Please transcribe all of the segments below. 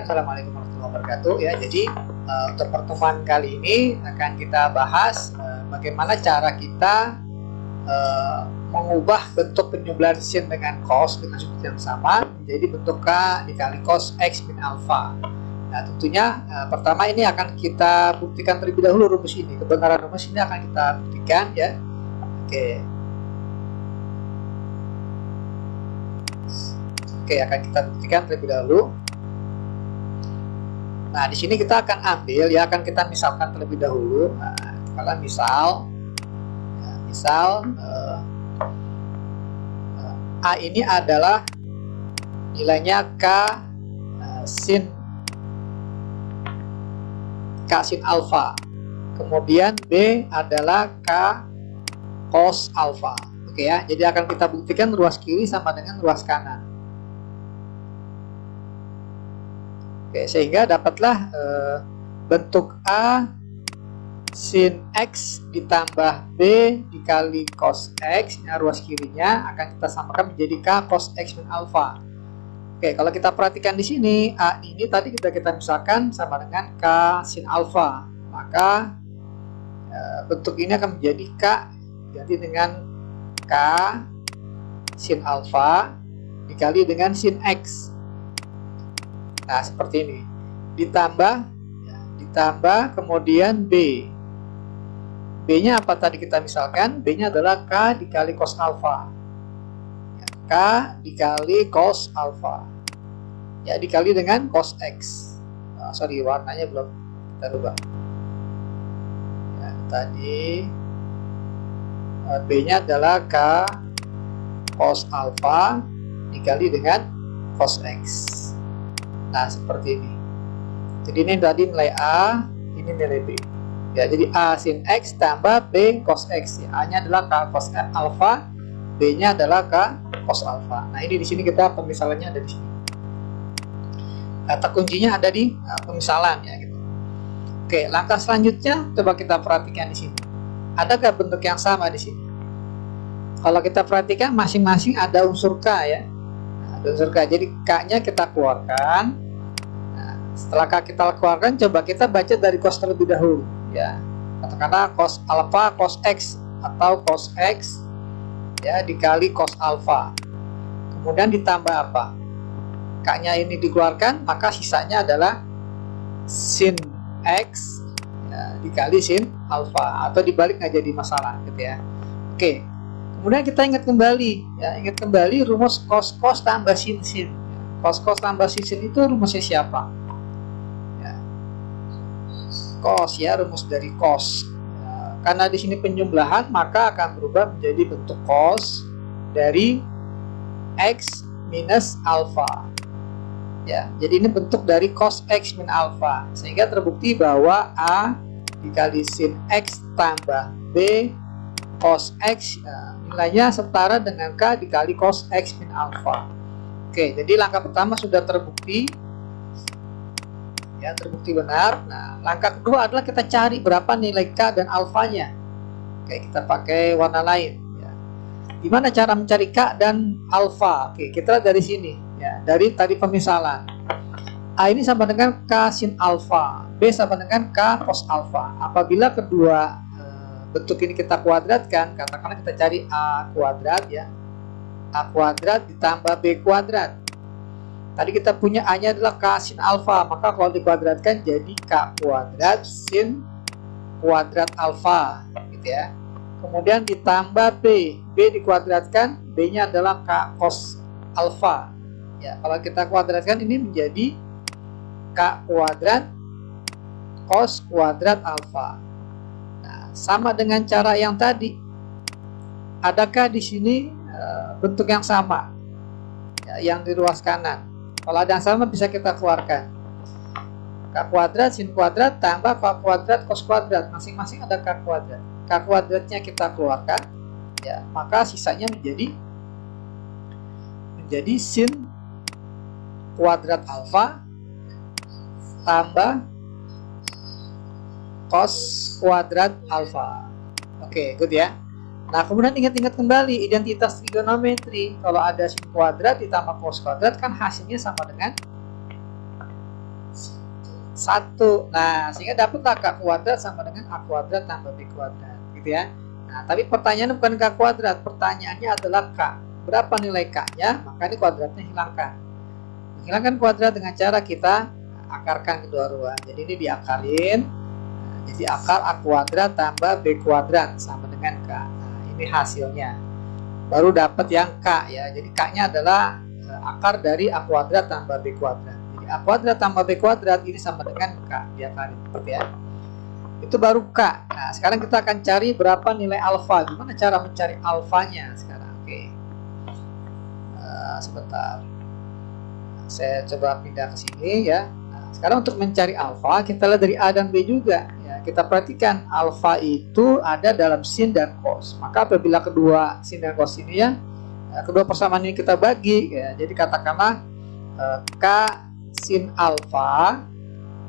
Bismillahirrahmanirrahim. Assalamualaikum warahmatullahi wabarakatuh. Ya, jadi untuk pertemuan kali ini akan kita bahas bagaimana cara kita mengubah bentuk penjumlahan sin dengan cos dengan sudut yang sama menjadi bentuk k dikali cos x min alfa. Nah, tentunya pertama ini akan kita buktikan terlebih dahulu rumus ini. Kebenaran rumus ini akan kita buktikan ya. Oke, akan kita buktikan terlebih dahulu. Nah, di sini kita akan ambil ya, akan kita misalkan terlebih dahulu. Nah, kalau misal A ini adalah nilainya K sin alfa. Kemudian B adalah K cos alfa. Oke ya, jadi akan kita buktikan ruas kiri sama dengan ruas kanan. Oke, sehingga dapatlah bentuk A sin X ditambah B dikali cos X, nah, ruas kirinya akan kita samakan menjadi K cos X min alfa. Oke, kalau kita perhatikan di sini A ini tadi kita misalkan sama dengan K sin alfa, maka bentuk ini akan menjadi K ganti dengan K sin alfa dikali dengan sin X. Nah, seperti ini. Ditambah kemudian B. B-nya apa tadi kita misalkan? B-nya adalah K dikali cos alfa. Ya, K dikali cos alfa. Ya, dikali dengan cos X. Sorry, warnanya belum kita rubah. Ya, tadi B-nya adalah K cos alfa dikali dengan cos X. Nah, seperti ini. Jadi ini tadi nilai A, ini nilai B. Ya, jadi A sin X tambah B cos X. Ya, A-nya adalah K cos alfa, B-nya adalah K cos alfa. Nah, ini di sini kita pemisalannya ada di sini. Kata kuncinya ada di pemisalan ya gitu. Oke, langkah selanjutnya coba kita perhatikan di sini. Adakah bentuk yang sama di sini? Kalau kita perhatikan masing-masing ada unsur K ya. Nah, ada unsur K. Jadi K-nya kita keluarkan. Nah, setelah K kita keluarkan, coba kita baca dari cos terlebih dahulu ya. Katakanlah cos alfa cos X atau cos X ya dikali cos alfa. Kemudian ditambah apa? K-nya ini dikeluarkan, maka sisanya adalah sin X ya, dikali sin alfa, atau dibalik nggak jadi masalah gitu ya. Oke, kemudian kita ingat kembali rumus cos tambah sin. Cos tambah sin itu rumusnya siapa? Ya, cos ya, rumus dari cos ya, karena di sini penjumlahan maka akan berubah menjadi bentuk cos dari X minus alfa. Ya, jadi ini bentuk dari cos X min alfa, sehingga terbukti bahwa A dikali sin X tambah B cos X nilainya setara dengan K dikali cos X min alfa. Oke, jadi langkah pertama sudah terbukti ya, terbukti benar. Nah, langkah kedua adalah kita cari berapa nilai K dan alfanya. Oke, kita pakai warna lain ya. Gimana cara mencari K dan alfa? Oke, kita lihat dari sini ya, dari tadi pemisalan. A ini sama dengan K sin alfa, B sama dengan K cos alfa. Apabila kedua bentuk ini kita kuadratkan, katakanlah kita cari A kuadrat ya, A kuadrat ditambah B kuadrat. Tadi kita punya A-nya adalah K sin alfa, maka kalau dikuadratkan jadi K kuadrat sin kuadrat alfa gitu ya. Kemudian ditambah B dikuadratkan, B-nya adalah K cos alfa. Ya, kalau kita kuadratkan ini menjadi K kuadrat cos kuadrat alfa. Nah, sama dengan cara yang tadi. Adakah di sini bentuk yang sama? Ya, yang di ruas kanan. Kalau ada yang sama bisa kita keluarkan. K kuadrat sin kuadrat tambah K kuadrat cos kuadrat. Masing-masing ada K kuadrat. K kuadratnya kita keluarkan. Ya, maka sisanya menjadi sin kuadrat alfa tambah cos kuadrat alfa. Oke, good ya. Nah, kemudian ingat-ingat kembali identitas trigonometri. Kalau ada sin kuadrat ditambah cos kuadrat kan hasilnya sama dengan 1. Nah, sehingga dapatlah K kuadrat sama dengan A kuadrat tambah B kuadrat, gitu ya. Nah, tapi pertanyaannya bukan K kuadrat, pertanyaannya adalah K. Berapa nilai K-nya? Maka ini kuadratnya hilangkan. Menghilangkan kuadrat dengan cara kita akarkan kedua ruang. Jadi ini diakalin. Nah, jadi akar A kuadrat tambah B kuadrat sama dengan K. Nah, ini hasilnya. Baru dapat yang K ya. Jadi K-nya adalah akar dari A kuadrat tambah B kuadrat. Jadi A kuadrat tambah B kuadrat ini sama dengan K. Diakalin seperti ya. Itu baru K. Nah, sekarang kita akan cari berapa nilai alfa. Gimana cara mencari alfanya sekarang? Oke. Sebentar. Saya coba pindah ke sini ya. Nah, sekarang untuk mencari alfa, kita lihat dari A dan B juga. Ya, kita perhatikan alfa itu ada dalam sin dan cos. Maka apabila kedua sin dan cos ini ya, kedua persamaan ini kita bagi, ya, jadi katakanlah K sin alfa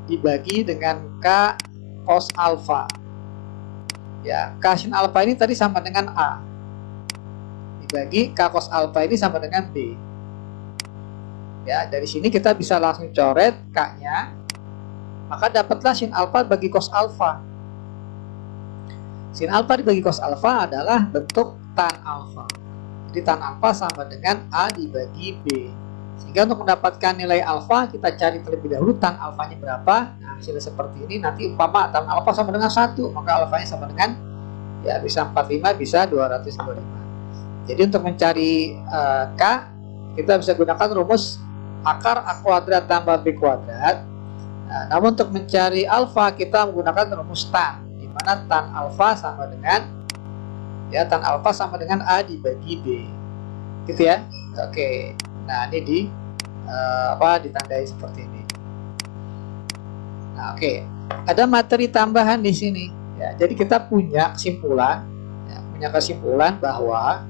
dibagi dengan K cos alfa. Ya, K sin alfa ini tadi sama dengan A. Dibagi K cos alfa ini sama dengan B. Ya, dari sini kita bisa langsung coret K-nya. Maka dapatlah sin alfa bagi cos alfa. Sin alfa dibagi cos alfa adalah bentuk tan alfa. Jadi tan alfa sama dengan A dibagi B. Sehingga untuk mendapatkan nilai alfa, kita cari terlebih dahulu tan alfanya berapa. Nah, hasilnya seperti ini. Nanti umpama tan alfa sama dengan 1, maka alfanya sama dengan ya bisa 45, bisa 225. Jadi untuk mencari K, kita bisa gunakan rumus akar A kuadrat tambah B kuadrat. Nah, namun untuk mencari alfa kita menggunakan rumus tan, di mana tan alfa sama dengan ya tan alfa sama dengan A dibagi B, gitu ya. Oke, nah ini ditandai seperti ini. Nah, oke, ada materi tambahan di sini. Ya, jadi kita punya kesimpulan, bahwa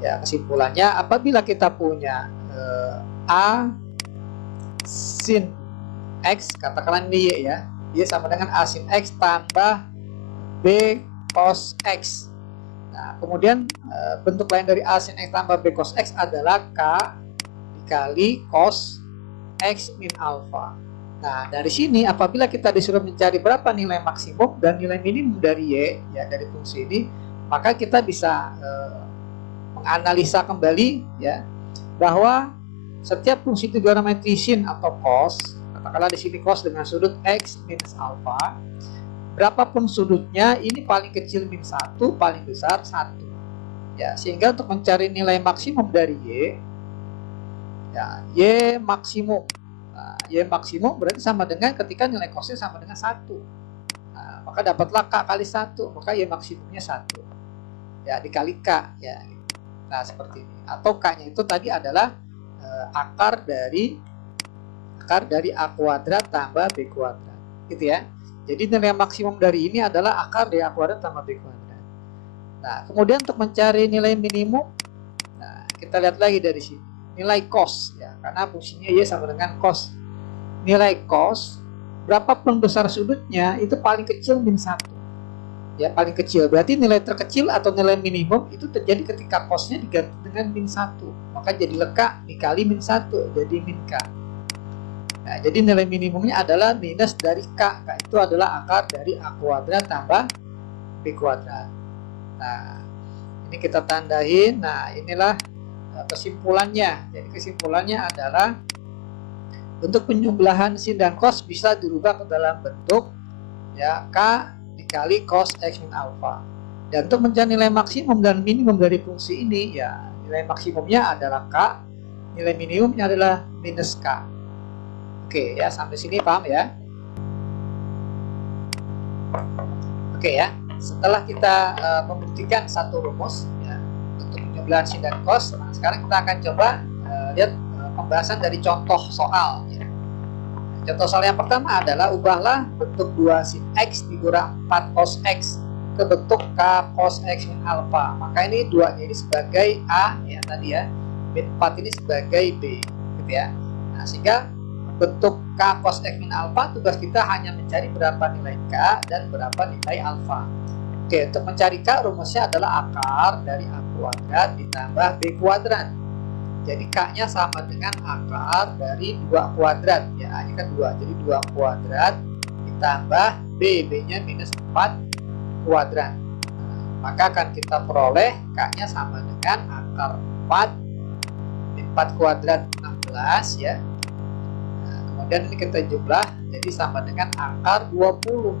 ya kesimpulannya apabila kita punya A sin X, katakanlah ini Y ya, Y sama dengan A sin X tambah B cos X. Nah, kemudian bentuk lain dari A sin X tambah B cos X adalah K dikali cos X min alpha. Nah, dari sini apabila kita disuruh mencari berapa nilai maksimum dan nilai minimum dari Y, ya dari fungsi ini, maka kita bisa menganalisa kembali ya, bahwa setiap fungsi trigonometri sin atau cos, katakanlah di sini cos dengan sudut X minus alpha, berapapun sudutnya, ini paling kecil min 1, paling besar 1. Ya, sehingga untuk mencari nilai maksimum dari Y, ya, Y maksimum. Nah, Y maksimum berarti sama dengan ketika nilai cosnya sama dengan 1. Nah, maka dapatlah K kali 1, maka Y maksimumnya 1. Ya, dikali K. Ya. Nah, seperti ini. Atau K-nya itu tadi adalah akar dari A kuadrat tambah B kuadrat. Gitu ya. Jadi nilai maksimum dari ini adalah akar dari A kuadrat tambah B kuadrat. Nah, kemudian untuk mencari nilai minimum, nah, kita lihat lagi dari sini. Nilai cos, ya, karena fungsinya Y sama dengan cos. Nilai cos, berapapun besar sudutnya, itu paling kecil min 1. Ya, paling kecil. Berarti nilai terkecil atau nilai minimum itu terjadi ketika cosnya diganti dengan min 1. Maka jadi K dikali min 1, jadi min K. Nah, jadi nilai minimumnya adalah minus dari K. K itu adalah akar dari A kuadrat tambah B kuadrat. Nah, ini kita tandain. Nah, inilah kesimpulannya. Jadi kesimpulannya adalah untuk penjumlahan sin dan cos bisa dirubah ke dalam bentuk ya K dikali cos X min alpha. Dan untuk mencari nilai maksimum dan minimum dari fungsi ini, ya nilai maksimumnya adalah K, nilai minimumnya adalah minus K. Oke ya, sampai sini paham ya? Oke ya, setelah kita membuktikan satu rumus ya, untuk penjumlahan sin dan cos, nah, sekarang kita akan coba lihat pembahasan dari contoh soal ya. Contoh soal yang pertama adalah ubahlah bentuk 2 sin X dikurang 4 cos X ke bentuk K cos X min alpha. Maka ini 2-nya ini sebagai A ya tadi ya, min 4 ini sebagai B gitu ya. Nah, sehingga bentuk K cos X min alpha, tugas kita hanya mencari berapa nilai K dan berapa nilai alpha. Oke, untuk mencari K rumusnya adalah akar dari A kuadrat ditambah B kuadrat. Jadi K-nya sama dengan akar dari 2 kuadrat. Ya, A-nya kan 2. Jadi 2 kuadrat ditambah B. B-nya minus 4 kuadrat. Maka akan kita peroleh K-nya sama dengan akar 4 min 4 kuadrat 16 ya. Nah, kemudian ini kita jumlah, jadi sama dengan akar 20.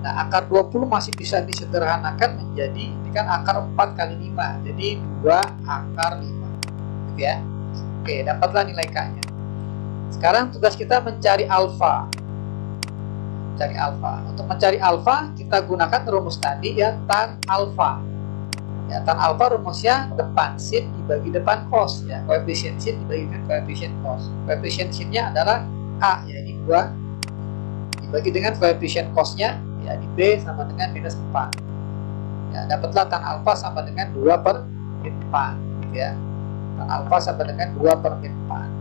Nah, akar 20 masih bisa disederhanakan menjadi, ini kan akar 4 kali 5, jadi 2 akar 5 gitu ya. Oke, dapatlah nilai K-nya. Sekarang tugas kita mencari alfa. Cari alfa. Untuk mencari alfa, kita gunakan rumus tadi ya, tan alfa. Ya, tan alfa rumusnya depan sin dibagi depan cos ya. Koefisien sin dibagi dengan koefisien cos. Koefisien sinnya adalah A ya, ini 2 dibagi dengan koefisien cosnya ya, di B sama dengan minus 4. Ya, dapatlah tan alfa sama dengan 2 per min 4 gitu ya. Tan alfa sama dengan 2 per min 4.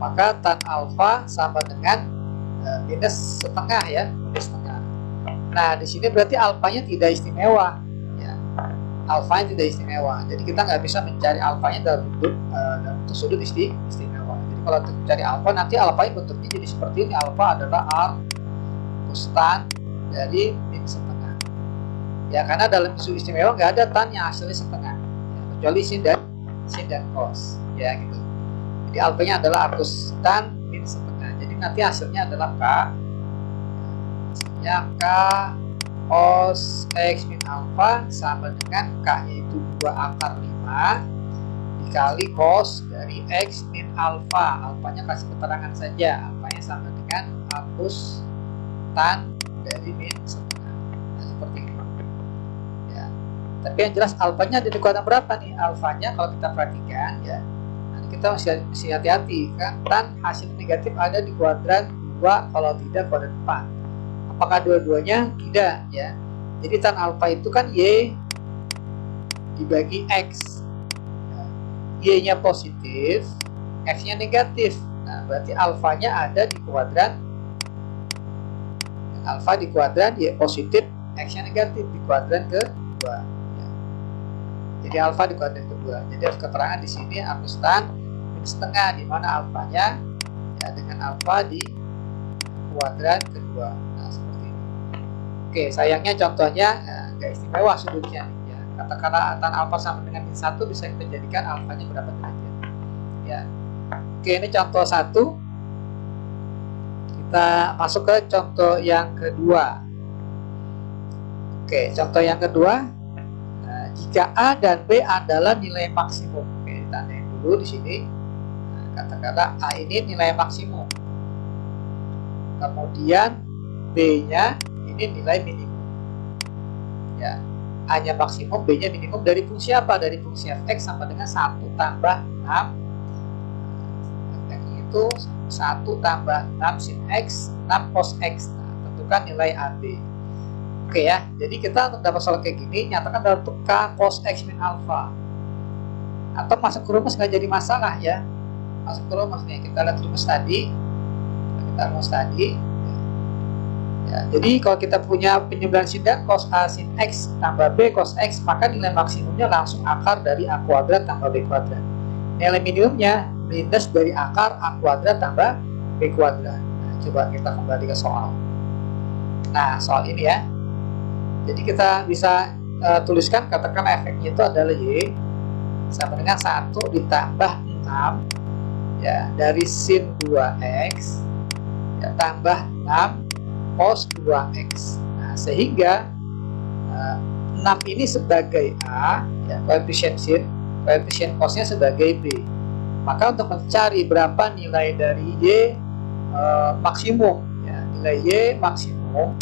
Maka tan alfa sama dengan minus setengah ya, minus setengah. Nah, di sini berarti alfanya tidak istimewa ya. Alfanya tidak istimewa. Jadi kita nggak bisa mencari alfanya dalam bentuk sudut istimewa. Jadi kalau untuk mencari alfa, nanti alfanya bentuknya jadi seperti ini. Alfa adalah R plus tan dari min setengah. Ya, karena dalam sudut istimewa nggak ada tan yang hasilnya setengah. Ya, kecuali sin dan cos. Ya, gitu. Jadi alfanya adalah R plus tan min setengah. Jadi nanti hasilnya adalah K. Hasilnya K cos X min alfa sama dengan K-nya itu 2 akar 5 dikali cos dari X min alfa. Alfanya kasih keterangan saja. Alfanya sama dengan R plus tan dari min setengah. Nah, seperti ini. Ya. Tapi yang jelas alfanya ada di kuadran berapa nih? Alfanya kalau kita perhatikan ya, kita mesti hati-hati kan, tan hasil negatif ada di kuadran 2, kalau tidak kuadran 4. Apakah dua-duanya? Tidak ya. Jadi tan alfa itu kan Y dibagi X. Y-nya positif, X-nya negatif. Nah, berarti alfanya ada di kuadran, alfa di kuadran Y positif, X-nya negatif di kuadran kedua. Ya. Jadi alfa di kuadran kedua. Jadi harus keterangan di sini R plus tan min setengah, di mana alfanya ya dengan alfa di kuadran kedua. Nah, seperti ini. Oke, sayangnya contohnya nggak istimewa sudutnya ya. Katakanlah tan alfa sama dengan min 1, bisa kita jadikan alfanya berapa derajat ya. Oke, ini contoh 1. Kita masuk ke contoh yang kedua. Oke, contoh yang kedua, jika A dan B adalah nilai maksimum. Oke, ditandain dulu di sini. Katakanlah A ini nilai maksimum, kemudian B-nya ini nilai minimum ya. A-nya maksimum, B-nya minimum dari fungsi apa? Dari fungsi f(x) sama dengan 1 tambah 6. F(x) itu 1 tambah 6 sin x 6 cos x. Nah, tentukan nilai AB. Oke ya, jadi kita untuk dapat soal kayak gini, nyatakan dalam bentuk K cos x min alpha. Atau masuk ke rumus nggak jadi masalah ya. Masuk ke rumus nih, kita lihat rumus tadi. Ya, jadi kalau kita punya penyebelahan sin dan cos A sin X tambah B cos X, maka nilai maksimumnya langsung akar dari A kuadrat tambah B kuadrat. Nilai minimumnya minus dari akar A kuadrat tambah B kuadrat. Nah, coba kita kembali ke soal. Nah, soal ini ya. Jadi kita bisa tuliskan, katakan efeknya itu adalah Y sama dengan 1 ditambah 6 ya, dari sin 2X ya, tambah 6 cos 2X. Nah, sehingga 6 ini sebagai A ya, koefisien sin, koefisien cosnya sebagai B. Maka untuk mencari berapa nilai dari Y maksimum ya, nilai Y maksimum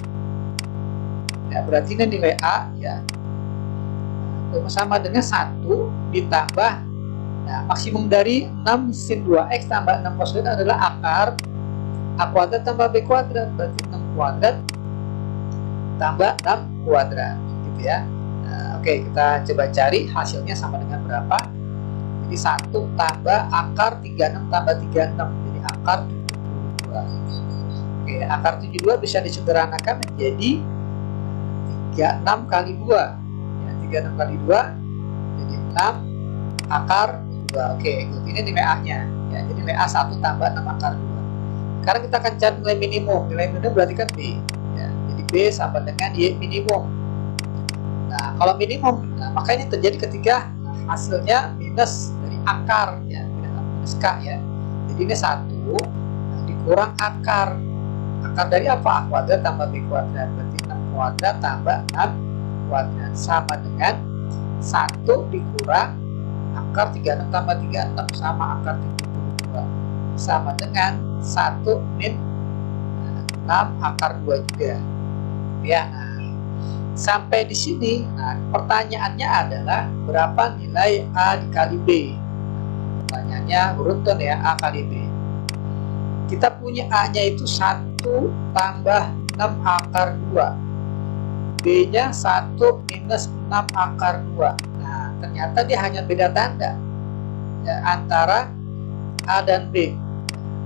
ya, berarti ini nilai A ya sama dengan 1 ditambah, nah, maksimum dari 6 sin 2X tambah 6 cos 2 adalah akar A kuadrat tambah B kuadrat, berarti 6 kuadrat tambah 6 kuadrat gitu ya. Nah, oke, kita coba cari hasilnya sama dengan berapa. Jadi 1 tambah akar 36 tambah 36, jadi akar 72. Oke, akar 72 bisa disederhanakan menjadi 36 kali 2 ya, 36 kali 2 jadi 6 akar 2. Oke, ini nilai A nya ya, jadi nilai A 1 tambah 6 akar 2. Sekarang kita akan cari nilai minimum. Nilai minimum berarti kan B ya, jadi B sama dengan Y minimum. Nah, kalau minimum, maka ini terjadi ketika hasilnya minus dari akar ya, minus K ya. Jadi ini 1 dikurang akar. Akar dari apa? A kuadrat tambah B kuadrat, berarti 6 kuadrat tambah 6 kuadrat sama dengan 1 dikurang akar 36 tambah 36 sama akar 72 sama dengan 1 min 6 akar 2 juga ya. Nah, sampai di sini, nah pertanyaannya adalah berapa nilai A dikali B. Pertanyaannya beruntun ya, A kali B. Kita punya A nya itu 1 tambah 6 akar 2, B nya 1 minus 6 akar 2. Nah ternyata dia hanya beda tanda ya, antara A dan B.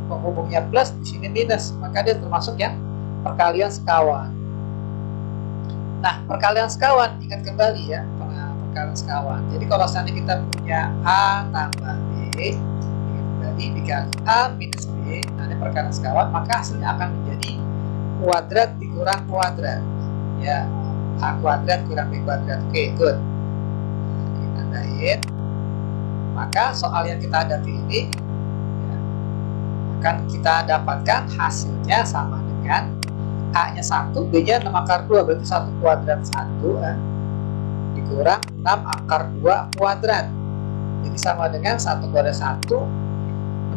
Penghubungnya plus, di sini minus, maka dia termasuk yang perkalian sekawan. Nah, perkalian sekawan, ingat kembali ya, perkalian sekawan. Jadi kalau seandainya kita punya A tambah B, ingat kembali, dikali A minus B, nah ini perkalian sekawan, maka hasilnya akan menjadi kuadrat dikurang kuadrat. Ya, A kuadrat kurang B kuadrat. Oke, good. Nah, ditandain. Maka soal yang kita hadapi ini, ya, akan kita dapatkan hasilnya sama dengan A nya 1, B nya 6 akar 2, berarti 1 kuadrat 1 dikurang 6 akar 2 kuadrat. Jadi sama dengan 1 kuadrat 1,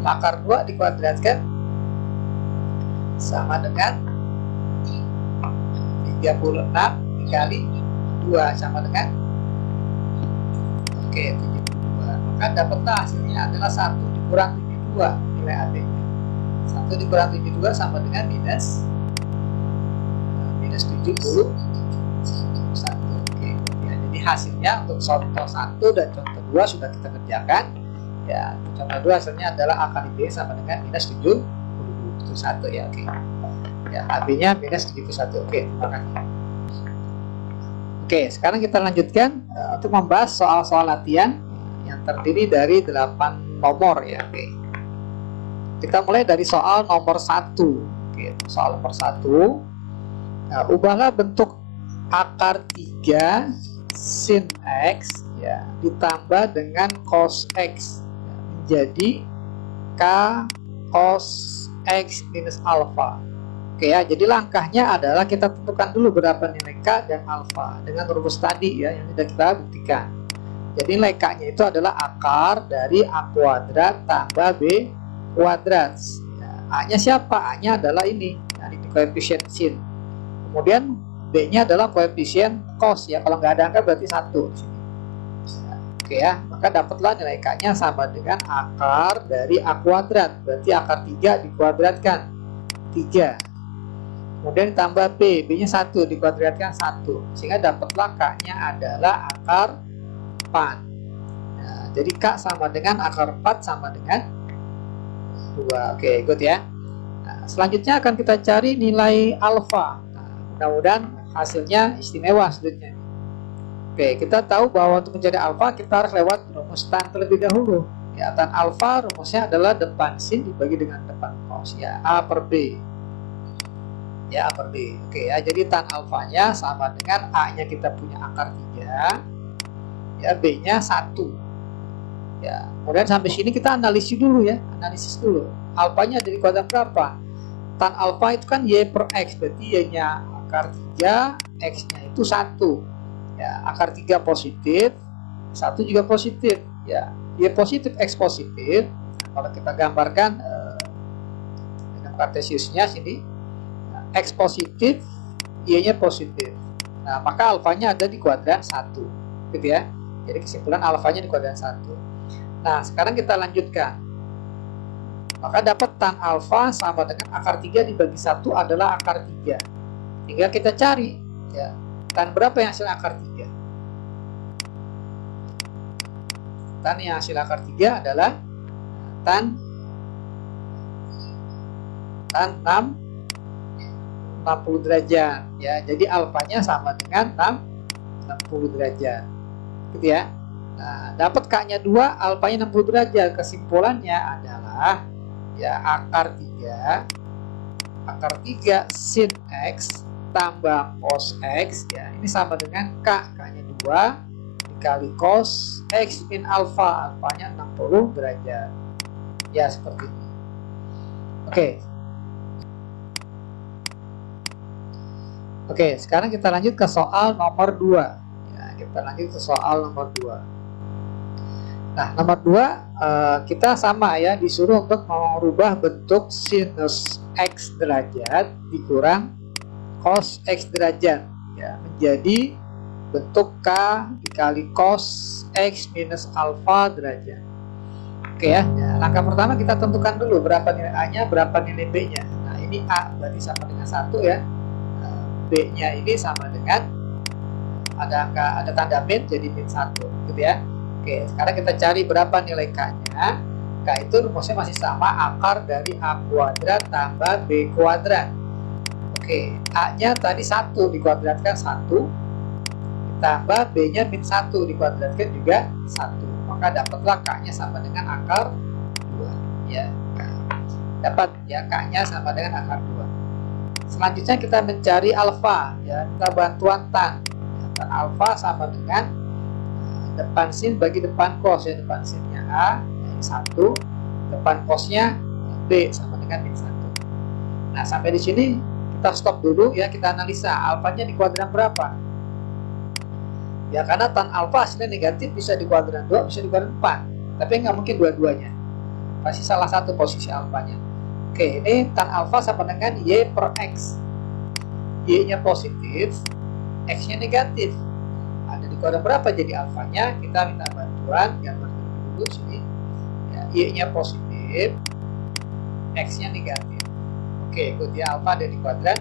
6 akar 2 dikuadratkan sama dengan 36 dikali 2 sama dengan 72. Maka dapatlah hasilnya adalah 1 dikurang 72 nilai AB nya. 1 dikurang 72 sama dengan minus 71. Oke, ya, jadi hasilnya untuk contoh 1 dan contoh 2 sudah kita kerjakan. Ya, contoh 2 hasilnya adalah A kali B sama dengan minus 71 ya. Oke. Ya, AB-nya minus 71. Oke, terima kasih. Oke, sekarang kita lanjutkan untuk membahas soal-soal latihan yang terdiri dari 8 nomor ya. Oke. Kita mulai dari soal nomor 1. Oke, soal nomor 1. Nah, ubahlah bentuk akar 3 sin X ya, ditambah dengan cos X ya, menjadi K cos X minus alpha. Oke ya, jadi langkahnya adalah kita tentukan dulu berapa nilai K dan alpha dengan rumus tadi ya, yang sudah kita buktikan. Jadi nilai K-nya itu adalah akar dari A kuadrat tambah B kuadrat ya, A-nya siapa? A-nya adalah ini, nah, ini koefisien sin. Kemudian B-nya adalah koefisien cos ya, kalau nggak ada angka berarti 1 di sini. Oke ya, maka dapatlah nilai K-nya sama dengan akar dari A kuadrat, berarti akar 3 dikuadratkan 3. Kemudian ditambah B, B-nya 1 dikuadratkan 1, sehingga dapatlah K-nya adalah akar 4. Nah, jadi K sama dengan akar 4 sama dengan 2. Oke, good ya. Nah, selanjutnya akan kita cari nilai alfa. Mudah-mudahan hasilnya istimewa selanjutnya. Oke, kita tahu bahwa untuk mencari alfa kita harus lewat rumus tan terlebih dahulu. Ya, tan alfa rumusnya adalah depan sin dibagi dengan depan cos ya, A per B. Ya, A per B. Oke ya, jadi tan alfanya sama dengan A-nya kita punya akar 3. Ya, B-nya 1. Ya, kemudian sampai sini kita analisis dulu ya, analisis dulu. Alfanya dari kuadrat berapa? Tan alfa itu kan Y per X, berarti Y-nya akar 3, X-nya itu 1 ya, akar 3 positif, 1 juga positif ya, Y positif, X positif. Nah, kalau kita gambarkan dengan kartesiusnya sini, X positif, Y-nya positif, nah maka alfanya ada di kuadran 1 gitu ya, jadi kesimpulan alfanya di kuadran 1. Nah sekarang kita lanjutkan, maka dapat tan alfa sama dengan akar 3 dibagi 1 adalah akar 3. Tinggal kita cari ya, tan berapa yang hasil akar 3. Tan yang hasil akar 3 adalah tan 60 derajat ya. Jadi alfanya sama dengan 60 derajat. gitu ya. Nah, dapat K-nya 2, alfanya 60 derajat. Kesimpulannya adalah ya akar 3 sin X tambah cos X ya, ini sama dengan K-nya 2 dikali cos X min alfa, alfanya 60 derajat. Ya, seperti ini. Oke, sekarang kita lanjut ke soal nomor 2. Ya, kita lanjut ke soal nomor 2. Nah, nomor 2 kita sama ya, disuruh untuk merubah bentuk sinus X derajat dikurang cos X derajat ya, menjadi bentuk K dikali cos X minus alfa derajat. Oke ya, langkah pertama kita tentukan dulu berapa nilai A-nya, berapa nilai B-nya. Nah, ini A berarti sama dengan 1 ya. B-nya ini sama dengan ada tanda min, jadi min 1 gitu ya. Oke, sekarang kita cari berapa nilai K-nya. K itu rumusnya masih sama, akar dari A kuadrat tambah B kuadrat. Oke, A-nya tadi 1 dikuadratkan 1, ditambah B-nya min 1 dikuadratkan juga 1. Maka dapatlah K-nya sama dengan akar 2. Ya, dapat ya K-nya sama dengan akar 2. Selanjutnya kita mencari alfa ya, kita bantuan tan. Ya, tan alfa sama dengan depan sin bagi depan cos ya, depan sinnya A ini 1, depan cosnya B sama dengan min 1. Nah, sampai di sini kita stop dulu ya, kita analisa alfanya di kuadran berapa. Ya, karena tan alfa hasilnya negatif, bisa di kuadran 2, bisa di kuadran 4. Tapi nggak mungkin dua-duanya. Pasti salah satu posisi alfanya. Oke, ini tan alfa sama dengan Y per X. Y-nya positif, X-nya negatif. Ada di kuadran berapa jadi alfanya? Kita minta bantuan, gambar dulu sini. Ya, Y-nya positif, X-nya negatif. Oke, ikuti alfa ada di kuadran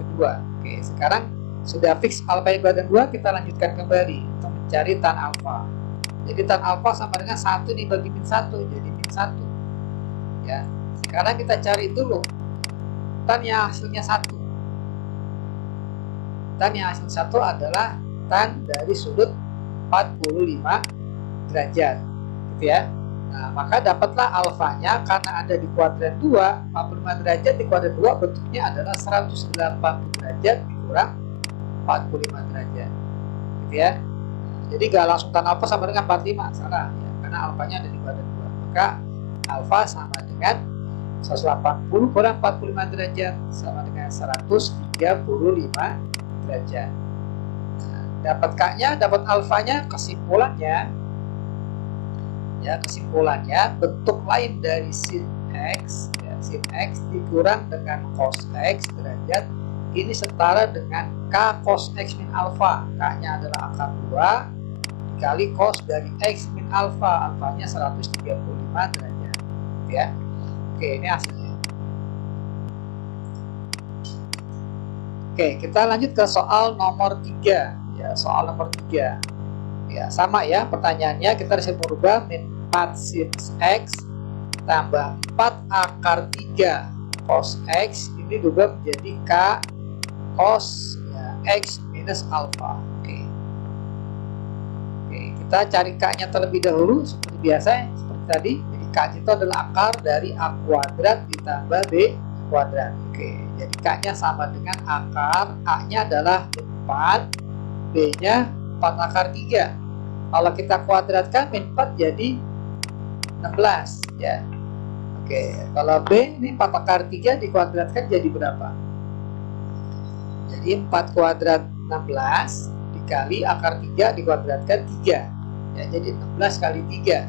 kedua. Oke, sekarang sudah fix alfa di kuadran 2, kita lanjutkan kembali untuk mencari tan alfa. Jadi tan alfa sama dengan 1 nih bagi min 1, jadi min 1. Ya, sekarang kita cari dulu tan yang hasilnya 1. Tan yang hasil 1 adalah tan dari sudut 45 derajat gitu ya. Nah, maka dapatlah alfanya karena ada di kuadran 2, 45 derajat di kuadran 2 bentuknya adalah 180 derajat dikurang 45 derajat gitu ya. Nah, jadi gak langsung tan alfa sama dengan 45, salah ya, karena alfanya ada di kuadran 2. Maka alfa sama dengan 180 kurang 45 derajat sama dengan 135 derajat. Nah, dapat K-nya, dapat alfanya, kesimpulannya bentuk lain dari sin X ya, sin X dikurang dengan cos X derajat ini setara dengan K cos X min alfa. K-nya adalah akar 2 dikali cos dari X min alfa, alfanya 135 derajat ya. Oke, ini hasilnya. Oke, kita lanjut ke soal nomor 3 ya, soal nomor 3 ya, sama ya pertanyaannya, kita harus merubah min 4 sin X tambah 4 akar 3 cos X ini juga menjadi K cos ya, X minus alfa. Oke, kita cari K-nya terlebih dahulu seperti biasa seperti tadi. Jadi K itu adalah akar dari A kuadrat ditambah B kuadrat. Oke, jadi K-nya sama dengan akar, A-nya adalah 4, B-nya 4 akar 3. Kalau kita kuadratkan min 4 jadi 16 ya. Oke, kalau B ini 4 akar 3 dikuadratkan jadi berapa? Jadi 4 kuadrat 16 dikali akar 3 dikuadratkan 3 ya, jadi 16 kali 3.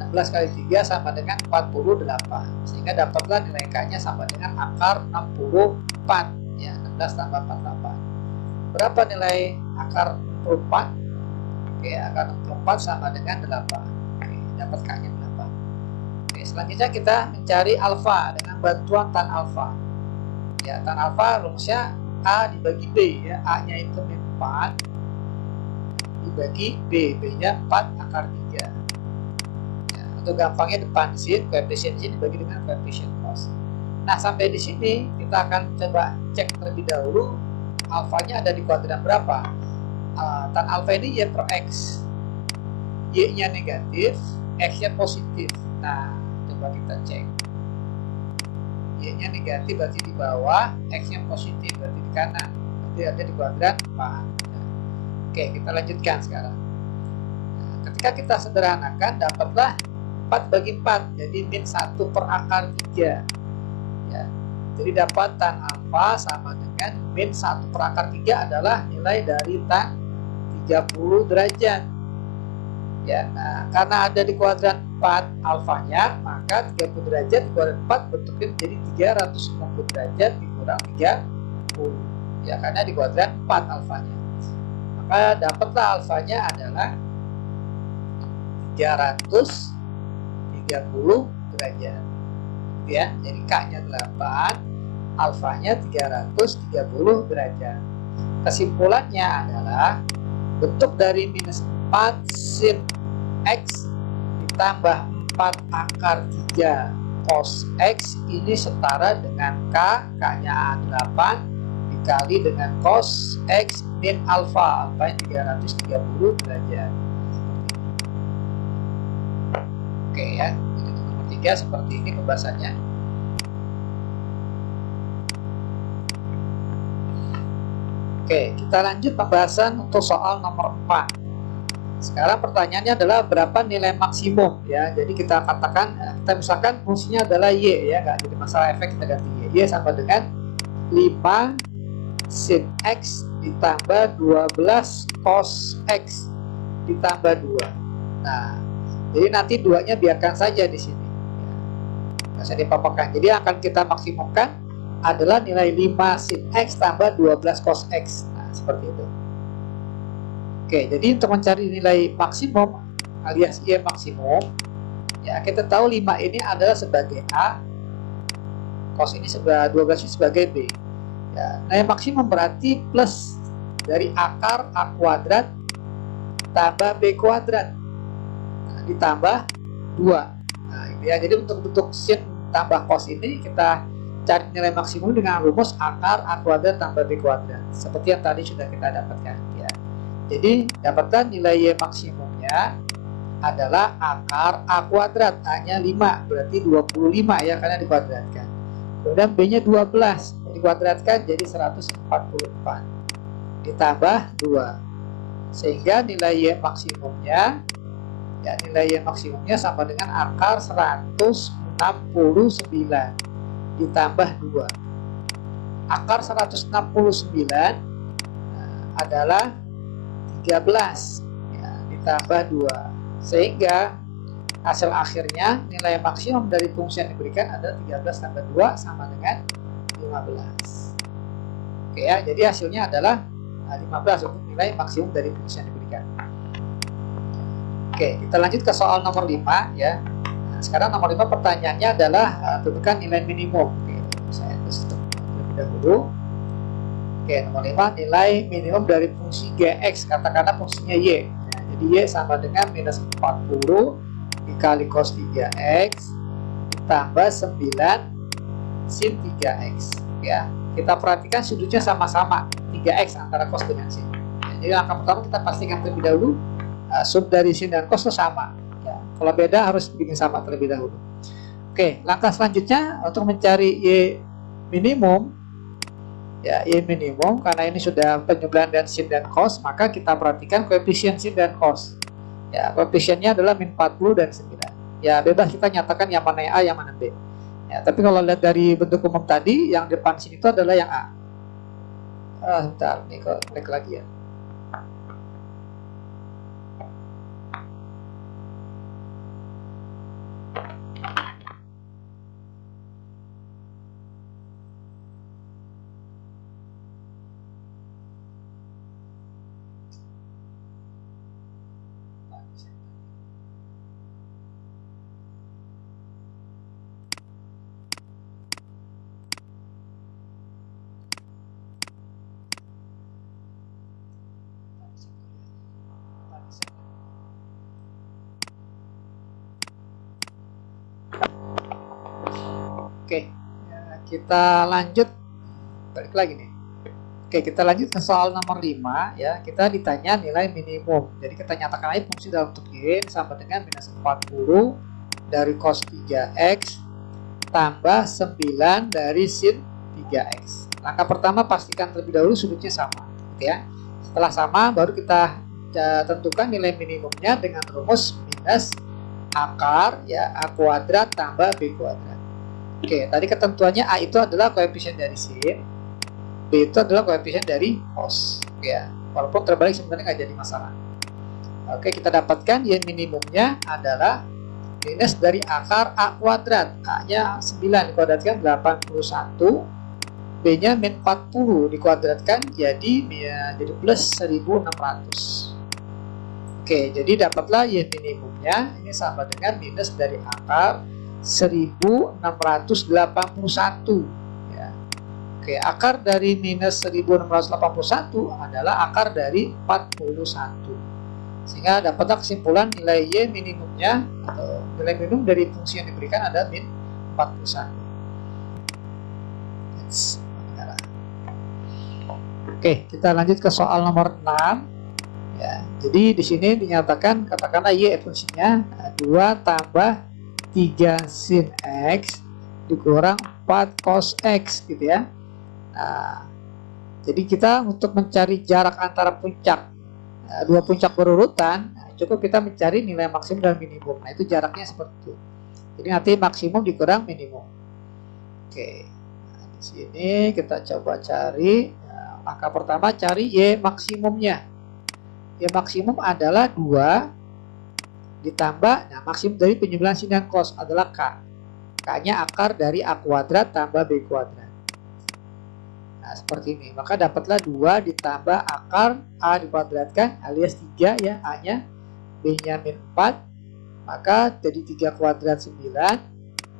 16 kali 3 sama dengan 48, sehingga dapatlah nilai K-nya sama dengan akar 64 ya, 16 tambah 48. Berapa nilai akar 64? Oke, akar 64 sama dengan 8. Oke, dapat K-nya 8. Oke, selanjutnya kita mencari alfa dengan bantuan tan alfa. Ya, tan alfa rumusnya A dibagi B ya, A-nya itu min 4 dibagi B, B-nya 4 akar 3. Ya, untuk gampangnya depan sin, koefisien sin dibagi dengan koefisien cos. Nah, sampai di sini kita akan coba cek terlebih dahulu alfanya ada di kuadran berapa. Tan alfa ini Y per X Y-nya negatif, X-nya positif. Nah, coba kita cek. Y-nya negatif berarti di bawah, X-nya positif berarti di kanan. Berarti ada di kuadran 4. Oke, kita lanjutkan sekarang. Nah, ketika kita sederhanakan, dapatlah 4 bagi 4, jadi min 1 per akar 3. Ya. Jadi dapat tan alfa sama dengan min 1 per akar 3 adalah nilai dari tan 30 derajat. Ya, nah, karena ada di kuadran 4 alfanya, maka 30 derajat di kuadran 4 bentuknya menjadi 360 derajat dikurang 30. Ya, karena di kuadran 4 alfanya. Maka dapatlah alfanya adalah 330 derajat. Ya, jadi K-nya 8, alfanya 330 derajat. Kesimpulannya adalah bentuk dari minus 4 sin X ditambah 4 akar 3 cos X ini setara dengan K-nya 8 dikali dengan cos X min alfa, alfanya 330 derajat. Oke ya, jadi nomor 3 seperti ini pembahasannya. Oke, kita lanjut pembahasan untuk soal nomor 4. Sekarang pertanyaannya adalah berapa nilai maksimum ya. Jadi kita katakan, kita misalkan fungsinya adalah Y ya, nggak jadi masalah efek, kita ganti Y. Y sama dengan 5 sin X ditambah 12 cos X ditambah 2. Nah, jadi nanti 2-nya biarkan saja di sini. Nggak usah dipapakan. Jadi yang akan kita maksimumkan adalah nilai 5 sin X tambah 12 cos X. Nah, seperti itu. Oke, jadi untuk mencari nilai maksimum alias Y maksimum, ya kita tahu 5 ini adalah sebagai A, cos ini sebagai 12 ini sebagai B. Ya, nilai maksimum berarti plus dari akar A kuadrat tambah B kuadrat, nah, ditambah 2. Nah, ini ya, jadi untuk bentuk sin tambah cos ini kita cari nilai maksimum dengan rumus akar A kuadrat tambah B kuadrat, seperti yang tadi sudah kita dapatkan ya. Jadi dapatkan nilai Y maksimumnya adalah akar A kuadrat, A-nya 5 berarti 25 ya, karena dikuadratkan. Kemudian B-nya 12 dikuadratkan jadi 144 ditambah 2, sehingga nilai Y maksimumnya ya, nilai Y maksimumnya sama dengan akar 169 ditambah 2. Akar 169 adalah 13 ya, ditambah 2, sehingga hasil akhirnya nilai maksimum dari fungsi yang diberikan adalah 13 tambah 2 sama dengan 15. Oke ya, jadi hasilnya adalah 15 untuk nilai maksimum dari fungsi yang diberikan. Oke, kita lanjut ke soal nomor 5 ya. Nah, sekarang nomor 5 pertanyaannya adalah tentukan nilai minimum. Oke, saya tulis terlebih dahulu. Oke, nomor 5 nilai minimum dari fungsi Gx, katakanlah fungsinya Y. Nah, jadi Y sama dengan minus 40 dikali cos 3x ditambah 9 sin 3x ya. Kita perhatikan sudutnya sama-sama 3x antara cos dengan sin ya. Jadi langkah pertama kita pastikan terlebih dahulu sud dari sin dan cos itu sama ya. Kalau beda harus bikin sama terlebih dahulu. Oke, langkah selanjutnya untuk mencari Y minimum ya, Y minimum, karena ini sudah penjumlahan dan sin dan cos, maka kita perhatikan koefisien sin dan cos ya. Koefisiennya adalah min 40 dan 9 ya, bebas kita nyatakan yang mana yang A yang mana B ya. Tapi kalau lihat dari bentuk umum tadi, yang depan sini itu adalah yang A. Bentar, ini klik lagi ya. Oke, ya, kita lanjut, balik lagi nih. Oke, kita lanjut ke soal nomor 5 ya. Kita ditanya nilai minimum. Jadi kita nyatakan aja fungsi dalam bentuk Y sama dengan minus 40 dari cos 3x tambah 9 dari sin 3x. Langkah pertama, pastikan terlebih dahulu sudutnya sama, gitu ya. Setelah sama, baru kita tentukan nilai minimumnya dengan rumus minus akar ya A kuadrat tambah B kuadrat. Oke, tadi ketentuannya A itu adalah koefisien dari sin, B itu adalah koefisien dari cos ya. Walaupun terbalik sebenarnya nggak jadi masalah. Oke, kita dapatkan Y minimumnya adalah minus dari akar A kuadrat. A-nya 9 dikuadratkan 81, B-nya min 40 dikuadratkan jadi plus 1600. Oke, jadi dapatlah Y minimumnya ini sama dengan minus dari akar 1681 ya. Oke, akar dari minus 1681 adalah akar dari 41. Sehingga dapatlah kesimpulan nilai Y minimumnya atau nilai minimum dari fungsi yang diberikan ada min 41. Oke, kita lanjut ke soal nomor 6. Ya, jadi di sini dinyatakan katakanlah Y fungsinya 2 tambah 3 sin X dikurang 4 cos X gitu ya. Nah, jadi kita untuk mencari jarak antara puncak dua puncak berurutan, cukup kita mencari nilai maksimum dan minimum. Nah, itu jaraknya seperti itu. Jadi nanti maksimum dikurang minimum. Oke, nah, di sini kita coba cari. Nah, langkah pertama cari Y maksimumnya. Y maksimum adalah 2 ditambah, nah maksimum dari penjumlahan sin dan cos adalah K. K-nya akar dari A kuadrat tambah B kuadrat. Nah, seperti ini. Maka dapatlah 2 ditambah akar A dikuadratkan alias 3 ya, A-nya, B-nya min 4. Maka jadi 3 kuadrat 9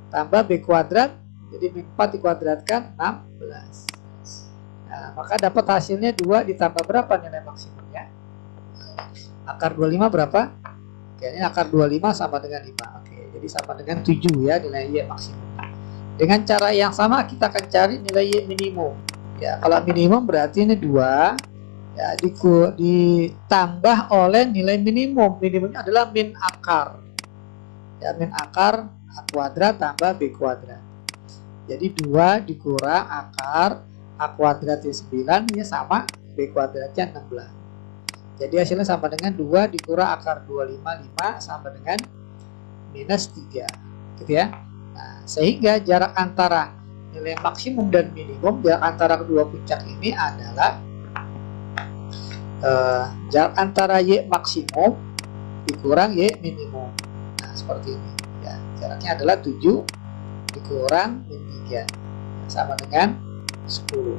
tambah B kuadrat, jadi min 4 dikuadratkan 16. Nah, maka dapat hasilnya 2 ditambah berapa nilai maksimumnya? Akar 25 berapa? Oke, ini akar 25 sama dengan 5. Oke, jadi sama dengan 7 ya nilai Y maksimum. Dengan cara yang sama kita akan cari nilai Y minimum. Ya, kalau minimum berarti ini 2 ya ditambah oleh nilai minimum. Minimumnya adalah min akar. Ya, min akar A kuadrat tambah B kuadrat. Jadi 2 dikurang akar A kuadratnya 9 ya sama B kuadratnya 16. Jadi hasilnya sama dengan 2 dikurang akar 25, 5 sama dengan minus 3. Gitu ya. Nah, sehingga jarak antara nilai maksimum dan minimum, jarak antara kedua puncak ini adalah jarak antara Y maksimum dikurang Y minimum. Nah, seperti ini. Ya, jaraknya adalah 7 dikurang min 3. Sama dengan 10.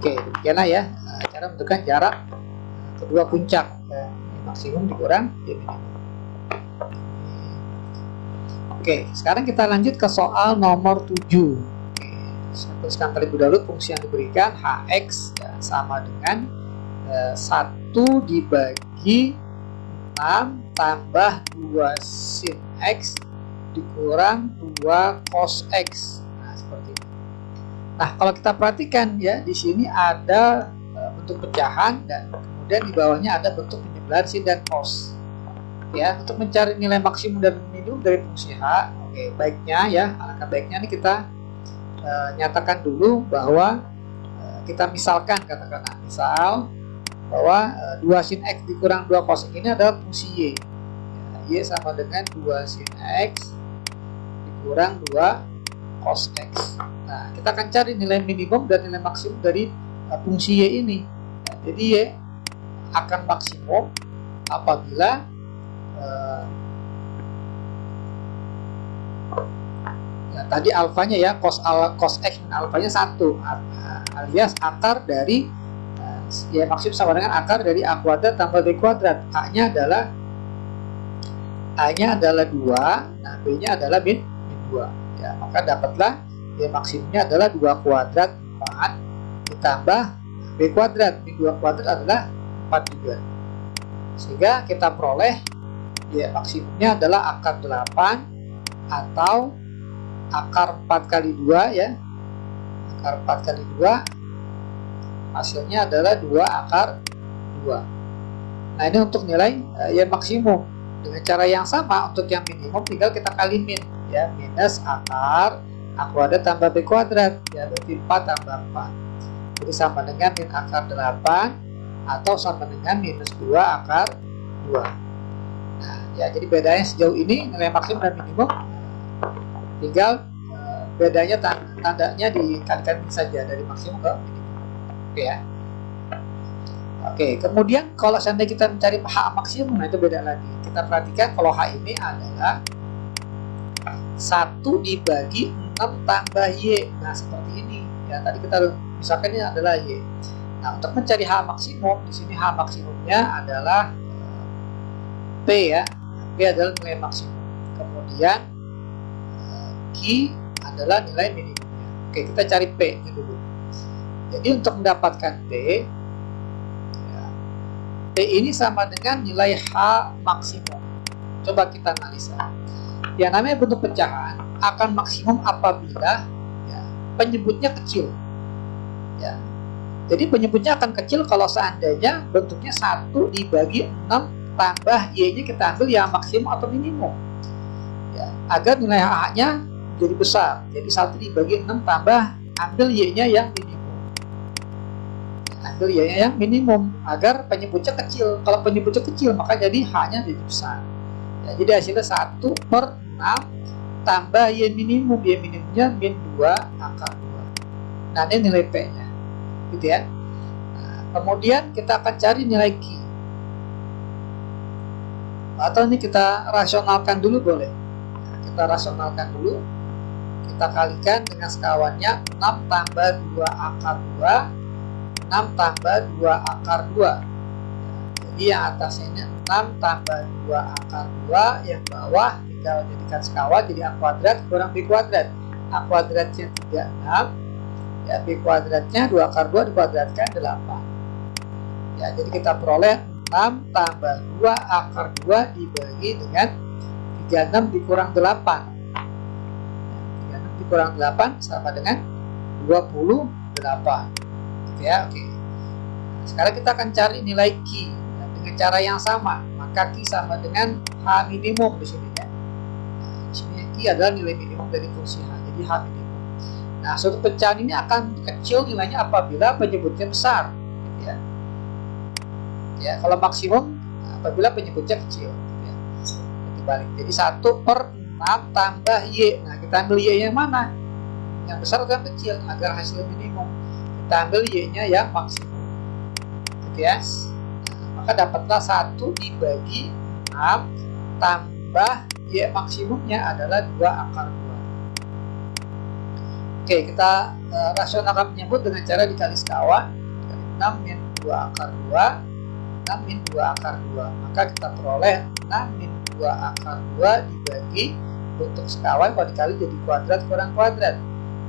Oke, demikianlah ya cara menentukan jarak kedua puncak, maksimum dikurang Y minimum. Oke, sekarang kita lanjut ke soal nomor 7. Oke, saya tuliskan terlebih dahulu fungsi yang diberikan Hx ya, sama dengan 1 dibagi 6 tambah 2 sin X dikurang 2 cos X. Nah, seperti ini. Nah, kalau kita perhatikan ya, di sini ada bentuk pecahan dan kemudian di bawahnya ada bentuk penjumlahan sin dan cos. Ya, untuk mencari nilai maksimum dan minimum dari fungsi H, oke, baiknya ya, alangkah baiknya ini kita nyatakan dulu bahwa kita misalkan katakanlah misal bahwa 2 sin X dikurang 2 cos X ini adalah fungsi Y. Ya, Y sama dengan 2 sin X dikurang 2 cos X. Nah, kita akan cari nilai minimum dan nilai maksimum dari fungsi Y ini. Ya, jadi Y akan maksimum apabila ya, tadi alfanya ya cos X min alfanya 1 alias akar dari ya maksimum sama dengan akar dari A kuadrat tambah B kuadrat. A-nya adalah 2, nah B-nya adalah min 2 ya, maka dapatlah ya maksimumnya adalah 2 kuadrat 4 ditambah B kuadrat, min 2 kuadrat adalah 4 juga, sehingga kita peroleh ya maksimumnya adalah akar 8 atau akar 4 kali 2 ya, akar 4 kali 2 hasilnya adalah 2 akar 2. Nah, ini untuk nilai Y maksimum. Dengan cara yang sama untuk yang minimum tinggal kita kali min, ya, minus akar A kuadrat tambah B kuadrat, ya, berarti 4 tambah 4. Jadi sama dengan min akar 8 atau sama dengan minus 2 akar 2. Nah, ya, jadi bedanya sejauh ini nilai maksimum dan minimum tinggal bedanya tandanya dikalikan saja dari maksimum ke minimum. Oke ya. Oke, kemudian kalau seandainya kita mencari H maksimum, nah itu beda lagi. Kita perhatikan kalau H ini adalah 1 dibagi 6 tambah Y. Nah, seperti ini. Ya, tadi kita misalkan ini adalah Y. Nah, untuk mencari H maksimum, di sini H maksimumnya adalah P, ya. P adalah nilai maksimum. Kemudian Q adalah nilai minimumnya. Oke, kita cari P dulu. Jadi untuk mendapatkan P, P ini sama dengan nilai H maksimum. Coba kita analisa. Yang namanya bentuk pecahan akan maksimum apabila, ya, penyebutnya kecil. Ya. Jadi penyebutnya akan kecil kalau seandainya bentuknya 1 dibagi 6 tambah Y-nya kita ambil yang maksimum atau minimum. Ya, agar nilai H-nya jadi besar. Jadi 1 dibagi 6 tambah ambil Y-nya yang minimum. Ambil Y-nya yang minimum agar penyebutnya kecil. Kalau penyebutnya kecil maka jadi H-nya jadi besar. Ya, jadi hasilnya 1 per 6 tambah Y minimum. Y minimumnya min 2 akar 2. Nah, ini nilai P-nya. Gitu ya. Nah, kemudian kita akan cari nilai Q. Atau ini kita rasionalkan dulu boleh. Nah, kita rasionalkan dulu. Kita kalikan dengan sekawannya 6 tambah 2 akar 2. 6 tambah 2 akar 2. Jadi yang atasnya ini 6 tambah 2 akar 2, yang bawah tinggal jadikan sekawan jadi A kuadrat kurang B kuadrat. A kuadratnya 36, ya, B kuadratnya 2 akar 2 dikuadratkan 8. Ya, jadi kita peroleh 6 tambah 2 akar 2 dibagi dengan 36 dikurang 8. 36 dikurang 8 sama dengan 28. Gitu ya, oke. Nah, sekarang kita akan cari nilai Q dengan cara yang sama. Maka Q sama dengan H minimum di sini, ya. Nah, di sini Q adalah nilai minimum dari fungsi H. Jadi H minimum. Nah, suatu pecahan ini akan kecil nilainya apabila penyebutnya besar, gitu ya. Ya, kalau maksimum apabila penyebutnya kecil, gitu ya. Dibalik. Jadi 1 per 6 tambah Y. Nah, kita ambil Y yang mana? Yang besar atau yang kecil agar hasil minimum. Kita ambil Y-nya yang maksimum. Gitu ya. Nah, maka dapatlah 1 dibagi 6 tambah Y maksimumnya adalah 2 akar 2. Oke, kita rasionalkan penyebut dengan cara dikali sekawan. Dikali 6 min 2 akar 2. 6 min 2 akar 2. Maka kita peroleh 6 min 2 akar 2 dibagi bentuk sekawan kalau dikali jadi kuadrat kurang kuadrat.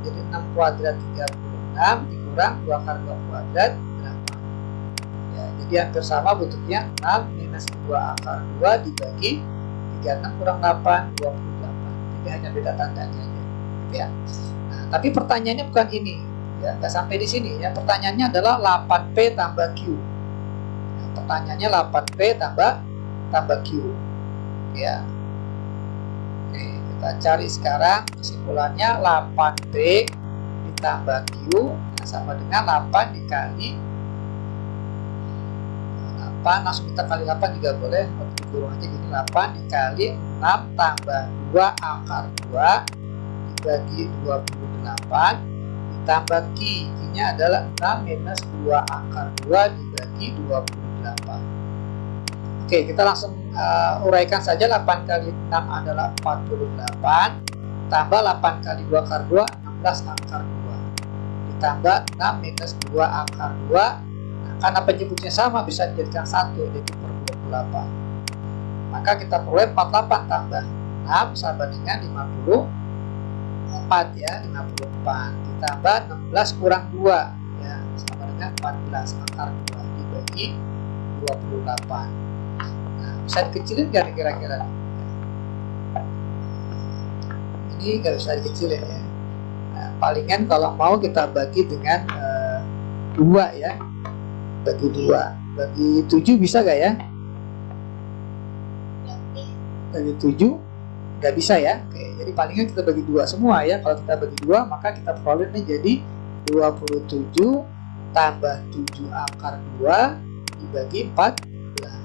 Jadi 6 kuadrat 36 dikurang 2 akar 2 kuadrat 8. Ya, jadi hampir sama bentuknya 6 minus 2 akar 2 dibagi 36 kurang 8, 28. Jadi hanya beda tandanya aja. Gitu ya. Nah, tapi pertanyaannya bukan ini. Ya, nggak sampai di sini. Ya, pertanyaannya adalah 8P tambah Q. Ya, pertanyaannya 8P tambah Q. Ya. Oke, kita cari sekarang kesimpulannya 8P ditambah Q, nah, sama dengan 8 dikali 8, langsung kita kali 8 juga boleh, atau dikurung aja gini, 8 dikali 6 tambah 2 akar 2 dibagi 28 ditambah Q. Q-nya adalah 6 minus 2 akar 2 dibagi 28. Oke, kita langsung uraikan saja. 8 kali 6 adalah 48 tambah 8 kali 2 akar 2 16 akar 2 ditambah 6 minus 2 akar 2. Nah, karena penyebutnya sama bisa dijadikan 1 jadi per 28. Maka kita peroleh 48 tambah 6 sama dengan 54, ya, 54 ditambah 16 kurang 2, ya, sama dengan 14 akar 2 dibagi 28. Nah, bisa dikecilin nggak kira-kira? Ini nggak bisa dikecilin, ya. Nah, palingan kalau mau kita bagi dengan 2 ya, bagi 2, bagi 7 bisa gak ya? Bagi 7 nggak bisa ya. Oke, jadi palingan kita bagi 2 semua ya. Kalau kita bagi 2 maka kita perolehnya jadi 27 tambah 7 akar 2 dibagi 14. Nah,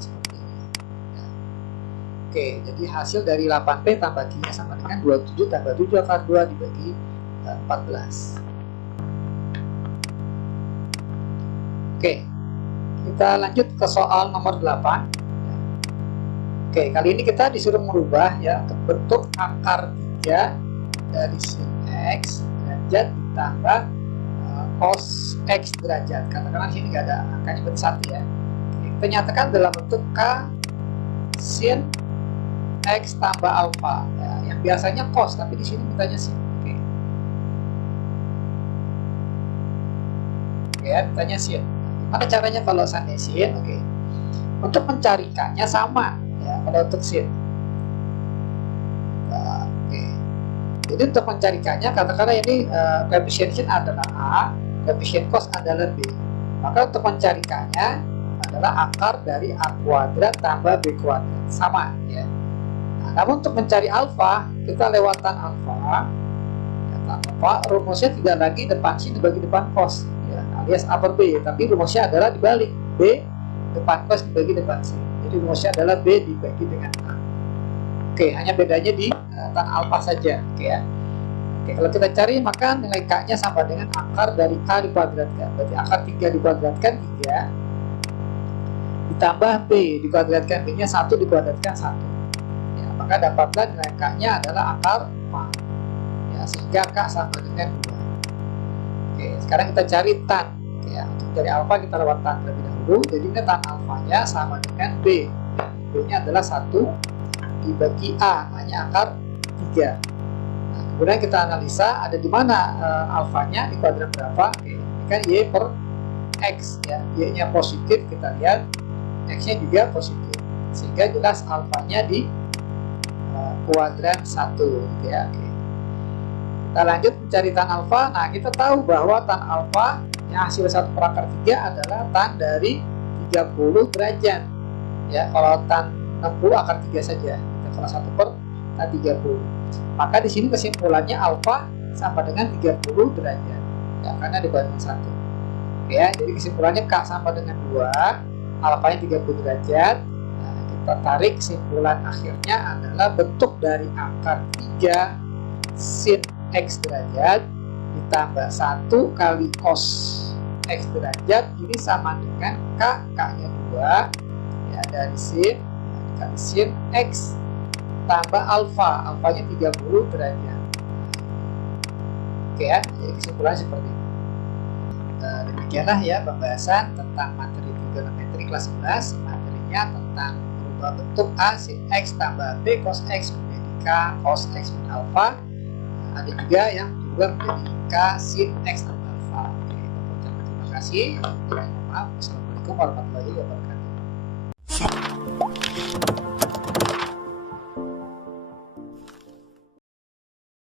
seperti ini ya. Oke, jadi hasil dari 8P tambah Q-nya sama dengan 27 tambah 7 akar 2 dibagi 14. Oke, kita lanjut ke soal nomor 8. Oke, kali ini kita disuruh merubah ya untuk bentuk akar 3 dari sin X derajat ditambah cos X derajat. Katakanlah di sini nggak ada angkanya berarti 1 ya. Oke, kita nyatakan dalam bentuk K sin X tambah alfa ya, yang biasanya cos tapi di sini mintanya sin. Oke. Oke, ya, mintanya sin. Gimana caranya kalau seandainya sin? Oke. Untuk mencarikannya sama ya kalau untuk sin. Nah, oke. Jadi untuk mencarikannya katakanlah ini koefisien sin adalah A, koefisien cos adalah B. Maka untuk mencarikannya adalah akar dari A kuadrat tambah B kuadrat. Sama ya. Nah, namun untuk mencari alfa, kita lewatan alfa. Rumusnya tidak lagi depan sin dibagi depan cos ya, alias A per B, tapi rumusnya adalah dibalik, B depan cos dibagi depan sin. Jadi rumusnya adalah B dibagi dengan A. Oke, hanya bedanya di tan alfa saja. Oke ya. Oke, kalau kita cari maka nilai K-nya sama dengan akar dari K dikuadratkan. Berarti akar 3 dikuadratkan 3 ditambah B dikuadratkan, B-nya 1 dikuadratkan 1. Ya, maka dapatlah nilai K-nya adalah akar 4. Ya, sehingga K sama dengan 2. Oke, sekarang kita cari tan. Oke, ya, untuk cari alfa kita lewat tan terlebih dahulu. Jadi ini tan alfanya sama dengan B. B-nya adalah 1 dibagi A, hanya akar 3. Nah, kemudian kita analisa ada di mana alfanya di kuadran berapa. Oke, ini kan Y per X ya, Y-nya positif, kita lihat X-nya juga positif, sehingga jelas alfanya di kuadran 1 gitu ya. Oke. Kita lanjut mencari tan alfa. Nah, kita tahu bahwa tan alfa yang hasil 1 per akar 3 adalah tan dari 30 derajat ya, kalau tan 60 akar 3 saja. Kita kalau 1 per tan 30. Maka di sini kesimpulannya alfa sama dengan 30 derajat ya, karena dibanding 1. Oke ya, jadi kesimpulannya K sama dengan 2, alfanya 30 derajat. Nah, kita tarik kesimpulan akhirnya adalah bentuk dari akar 3 sin X derajat ditambah 1 kali cos X derajat ini sama dengan K, K-nya 2 ya, dari sin kali sin X tambah alfa, alfanya 30 derajat. Oke ya, jadi kesimpulannya seperti ini. Demikianlah ya pembahasan tentang materi trigonometri kelas 11. Materinya tentang merubah bentuk A sin X tambah B cos X menjadi K cos X min alfa. Ada juga yang berubah menjadi K sin X tambah alfa. Oke, terima kasih. Maaf. Wassalamualaikum warahmatullahi wabarakatuh.